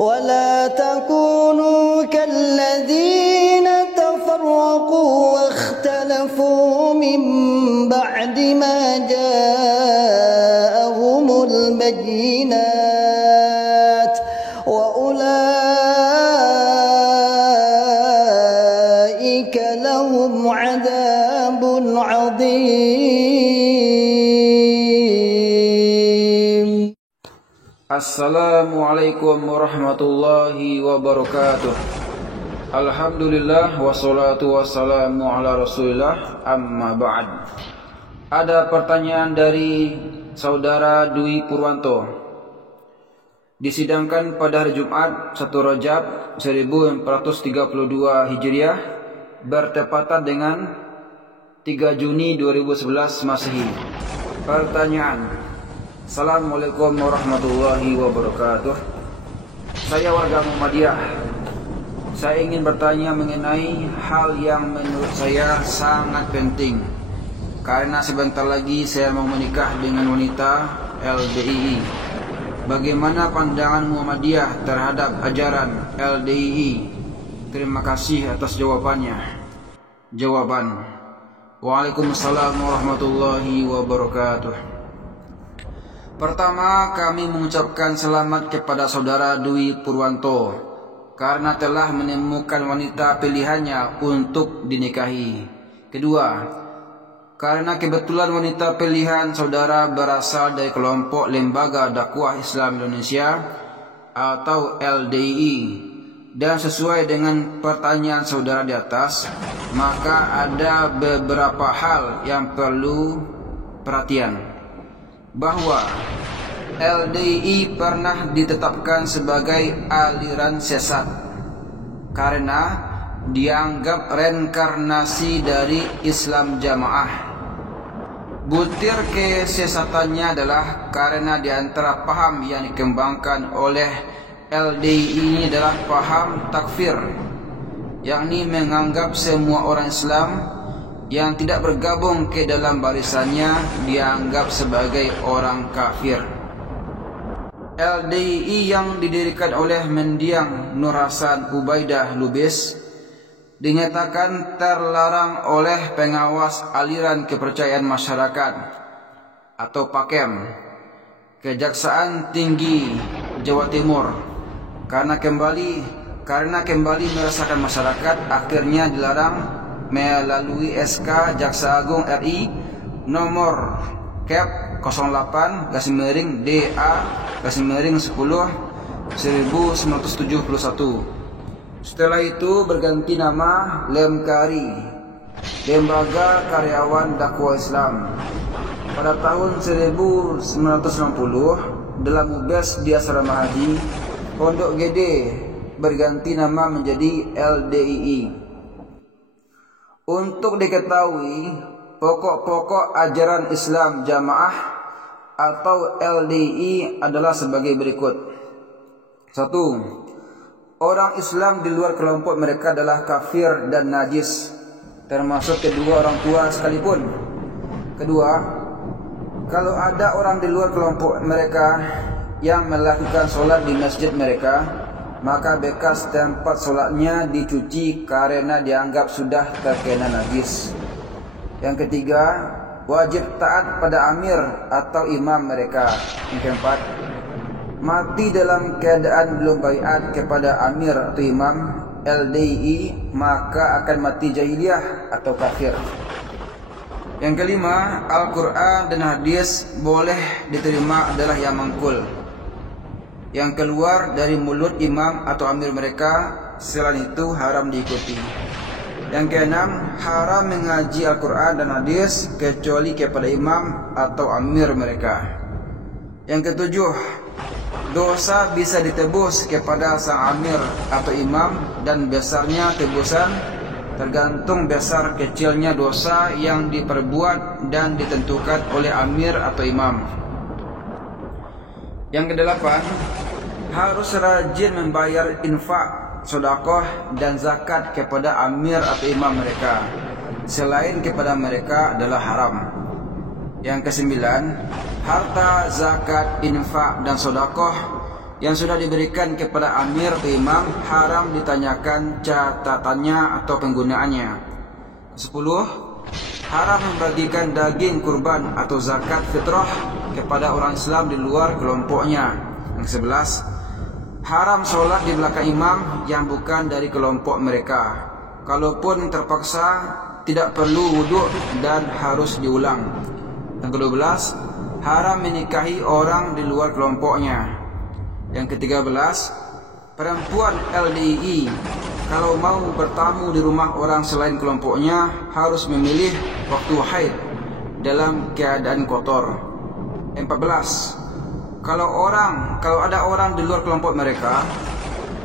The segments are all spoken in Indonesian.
ولا تكونوا كالذين تفرقوا واختلفوا من بعد ما جاءهم البينات وأولئك لهم عذاب عظيم. Assalamualaikum warahmatullahi wabarakatuh. Alhamdulillah wassalatu wassalamu ala rasulillah, amma ba'd. Ada pertanyaan dari saudara Dwi Purwanto. Disidangkan pada hari Jumat 1 Rajab 1432 Hijriah bertepatan dengan 3 Juni 2011 Masehi. Pertanyaan: Assalamualaikum warahmatullahi wabarakatuh. Saya warga Muhammadiyah. Saya ingin bertanya mengenai hal yang menurut saya sangat penting, karena sebentar lagi saya mau menikah dengan wanita LDII. Bagaimana pandangan Muhammadiyah terhadap ajaran LDII? Terima kasih atas jawabannya. Jawaban: Waalaikumsalam warahmatullahi wabarakatuh. Pertama, kami mengucapkan selamat kepada saudara Dwi Purwanto karena telah menemukan wanita pilihannya untuk dinikahi. Kedua, karena kebetulan wanita pilihan saudara berasal dari kelompok Lembaga Dakwah Islam Indonesia atau LDII, dan sesuai dengan pertanyaan saudara di atas, maka ada beberapa hal yang perlu perhatian. Bahwa LDII pernah ditetapkan sebagai aliran sesat karena dianggap reinkarnasi dari Islam Jamaah. Butir kesesatannya adalah karena di antara paham yang dikembangkan oleh LDII ini adalah paham takfir, yakni menganggap semua orang Islam yang tidak bergabung ke dalam barisannya dianggap sebagai orang kafir. LDII yang didirikan oleh mendiang Nur Hasan Ubaidah Lubis dinyatakan terlarang oleh pengawas aliran kepercayaan masyarakat atau PAKEM, Kejaksaan Tinggi Jawa Timur, karena kembali meresahkan masyarakat, akhirnya dilarang melalui SK Jaksa Agung RI nomor Kep 08-10/1971. Setelah itu berganti nama Lemkari, Lembaga Karyawan Dakwah Islam. Pada tahun 1960 dalam UBS di Asrama Haji Pondok Gede berganti nama menjadi LDII. Untuk diketahui, pokok-pokok ajaran Islam Jamaah atau LDII adalah sebagai berikut. 1. Orang Islam di luar kelompok mereka adalah kafir dan najis, termasuk kedua orang tua sekalipun. Kedua, kalau ada orang di luar kelompok mereka yang melakukan sholat di masjid mereka, maka bekas tempat sholatnya dicuci karena dianggap sudah terkena najis. Yang ketiga, wajib taat pada amir atau imam mereka. Yang keempat, mati dalam keadaan belum baiat kepada amir atau imam LDII, maka akan mati jahiliyah atau kafir. Yang kelima, Al-Quran dan hadis boleh diterima adalah yang mangkul, yang keluar dari mulut imam atau amir mereka, selain itu haram diikuti. Yang keenam, haram mengaji Al-Quran dan hadis kecuali kepada imam atau amir mereka. Yang ketujuh, dosa bisa ditebus kepada sang amir atau imam, dan besarnya tebusan tergantung besar kecilnya dosa yang diperbuat dan ditentukan oleh amir atau imam. Yang kedelapan, harus rajin membayar infak, sedekah dan zakat kepada amir atau imam mereka. Selain kepada mereka adalah haram. Yang kesembilan, harta zakat, infak dan sedekah yang sudah diberikan kepada amir atau imam haram ditanyakan catatannya atau penggunaannya. 10. Haram membagikan daging kurban atau zakat fitrah kepada orang Islam di luar kelompoknya. Yang 11. Haram sholat di belakang imam yang bukan dari kelompok mereka. Kalaupun terpaksa, tidak perlu wudhu dan harus diulang. Yang ke-12. Haram menikahi orang di luar kelompoknya. Yang ke-13. Perempuan LDI kalau mau bertamu di rumah orang selain kelompoknya harus memilih waktu haid dalam keadaan kotor. Yang 14. Kalau ada orang di luar kelompok mereka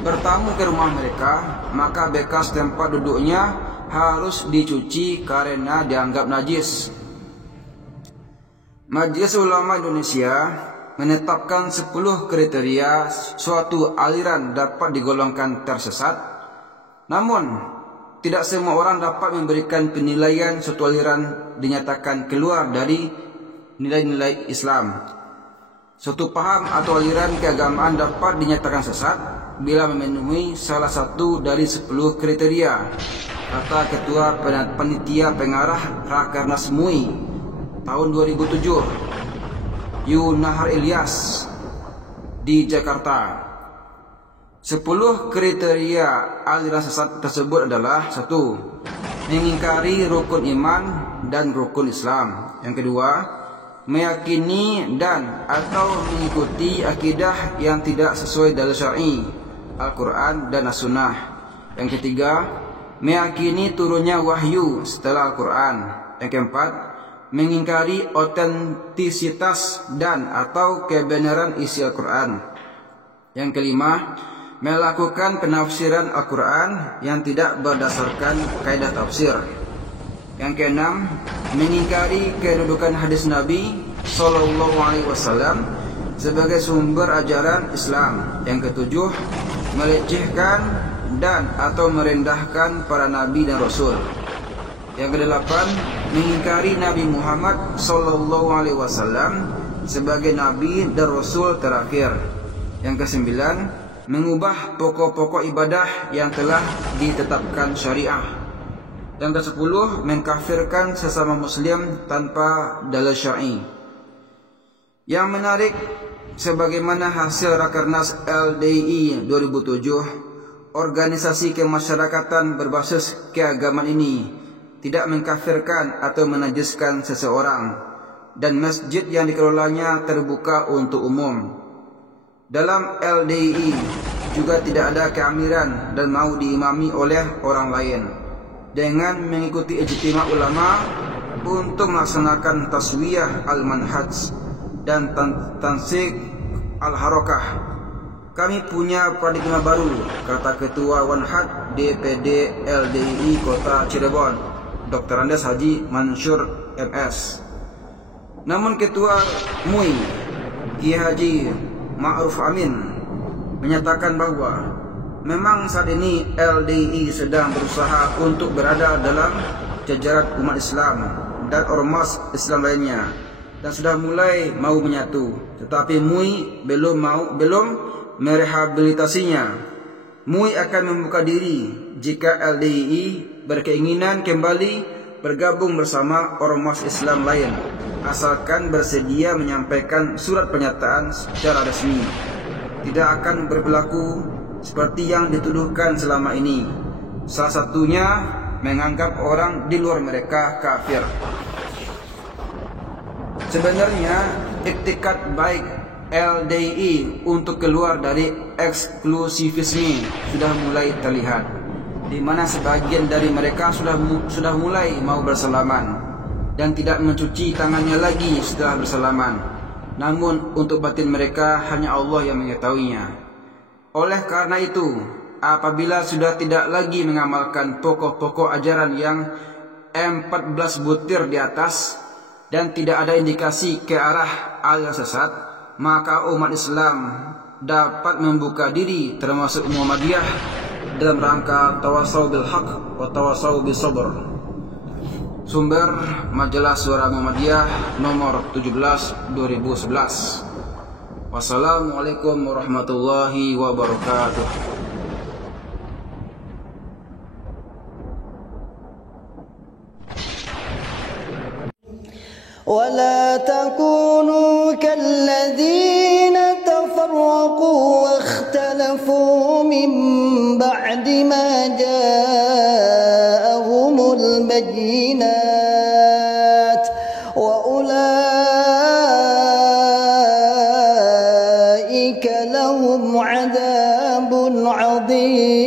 bertamu ke rumah mereka, maka bekas tempat duduknya harus dicuci karena dianggap najis. Majelis Ulama Indonesia menetapkan 10 kriteria suatu aliran dapat digolongkan tersesat. Namun, tidak semua orang dapat memberikan penilaian suatu aliran dinyatakan keluar dari nilai-nilai Islam. Suatu paham atau aliran keagamaan dapat dinyatakan sesat bila memenuhi salah satu dari 10 kriteria, kata Ketua Panitia Pengarah Rakernas MUI tahun 2007, Yunahar Ilyas di Jakarta. 10 kriteria aliran sesat tersebut adalah: 1. Mengingkari rukun iman dan rukun Islam. Yang kedua, meyakini dan atau mengikuti akidah yang tidak sesuai dalil syar'i, Al-Quran dan As-Sunnah. Yang ketiga, meyakini turunnya wahyu setelah Al-Quran. Yang keempat, mengingkari otentisitas dan atau kebenaran isi Al-Quran. Yang kelima, melakukan penafsiran Al-Quran yang tidak berdasarkan kaidah tafsir. Yang keenam, mengingkari kedudukan hadis Nabi Sallallahu Alaihi Wasallam sebagai sumber ajaran Islam. Yang ketujuh, melecehkan dan atau merendahkan para nabi dan rasul. Yang kedelapan, mengingkari Nabi Muhammad Sallallahu Alaihi Wasallam sebagai nabi dan rasul terakhir. Yang kesembilan, mengubah pokok-pokok ibadah yang telah ditetapkan syariah. Yang ke-10, mengkafirkan sesama muslim tanpa dalil syar'i. Yang menarik, sebagaimana hasil Rakernas LDI 2007, organisasi kemasyarakatan berbasis keagamaan ini tidak mengkafirkan atau menajiskan seseorang, dan masjid yang dikelolanya terbuka untuk umum. Dalam LDI juga tidak ada keamiran dan mau diimami oleh orang lain. Dengan mengikuti ijtima ulama untuk melaksanakan taswiyah al-manhaj dan tansik al-harakah. Kami punya paradigma baru, kata Ketua Wanhad DPD LDI Kota Cirebon, Dr. Andes Haji Mansur MS. Namun Ketua MUI Kiai Haji Ma'ruf Amin menyatakan bahwa memang saat ini LDI sedang berusaha untuk berada dalam jajaran umat Islam dan ormas Islam lainnya dan sudah mulai mau menyatu, tetapi MUI belum merehabilitasinya. MUI akan membuka diri jika LDI berkeinginan kembali bergabung bersama ormas Islam lain, asalkan bersedia menyampaikan surat pernyataan secara resmi. Tidak akan berlaku seperti yang dituduhkan selama ini, salah satunya menganggap orang di luar mereka kafir. Sebenarnya iktikad baik LDI untuk keluar dari eksklusivisme sudah mulai terlihat, di mana sebagian dari mereka sudah mulai mau bersalaman dan tidak mencuci tangannya lagi setelah bersalaman. Namun untuk batin mereka hanya Allah yang mengetahuinya. Oleh karena itu, apabila sudah tidak lagi mengamalkan pokok-pokok ajaran yang 14 butir di atas dan tidak ada indikasi ke arah aliran sesat, maka umat Islam dapat membuka diri termasuk Muhammadiyah dalam rangka tawasau bil haq wa tawasau bis sabr. Sumber Majalah Suara Muhammadiyah nomor 17 2011. Wassalamualaikum warahmatullahi wabarakatuh. ولا تكونوا كالذين تفرقوا واختلفوا من بعد ما جاءهم البينات وأولئك لهم عذاب عظيم.